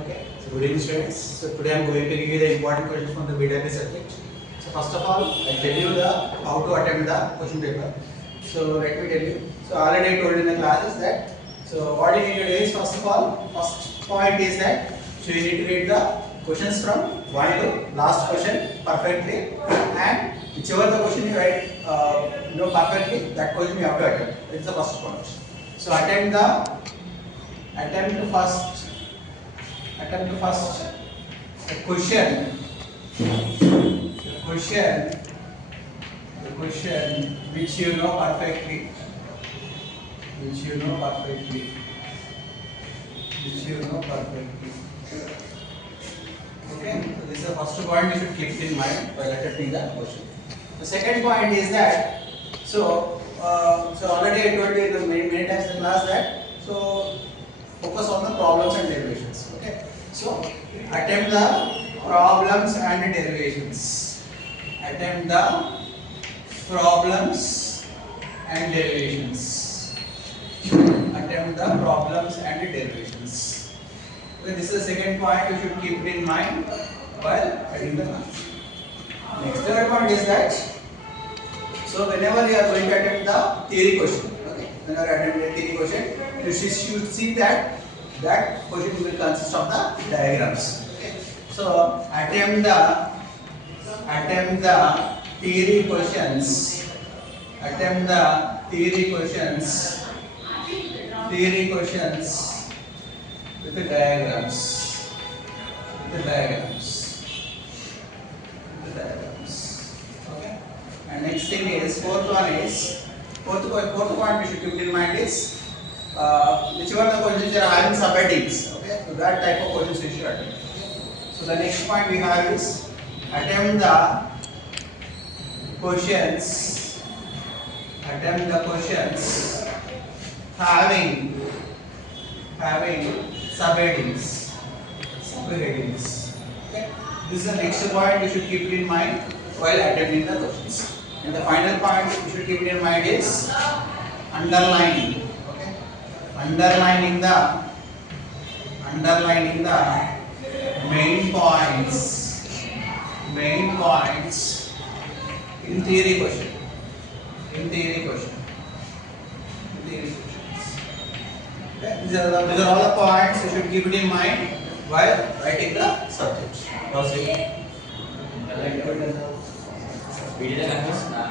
Okay, so good evening students. So today I am going to give you the important questions from the BWP subject. So first of all, I tell you the how to attempt the question paper. So let me tell you. So already I told in the classes that. So what you need to do is first of all, first point is that so you need to read the questions from one to last question perfectly, and whichever the question you write perfectly, that question you have to attempt. It's the first point. So attempt first the question which you know perfectly, which you know perfectly. Okay, so this is the first point you should keep it in mind while attempting the question. The second point is that so already I told you in the many times in the class that so focus on the problems and derivations. Okay, so attempt the problems and derivations. Attempt the problems and derivations. Attempt the problems and derivations. Okay, this is the second point you should keep it in mind while writing the class. Next, third point is that so whenever you are going to attempt the theory question, okay, whenever you attempt a theory question, you should see that that question will consist of the diagrams. Okay, so attempt the theory questions. Attempt the theory questions with the diagrams. With the diagrams. Okay. And next thing is fourth point we should keep in mind is whichever the questions are having subheadings. Okay, so that type of questions you should attempt. So the next point we have is attempt the questions having subheadings. Okay, this is the next point you should keep it in mind while attempting the questions. And the final point you should keep it in mind is underlining. Okay, underlining the main points in theory question. Okay, these are all the points you should keep it in mind while writing the subject. వీడియోలో కనిపిస్తుందా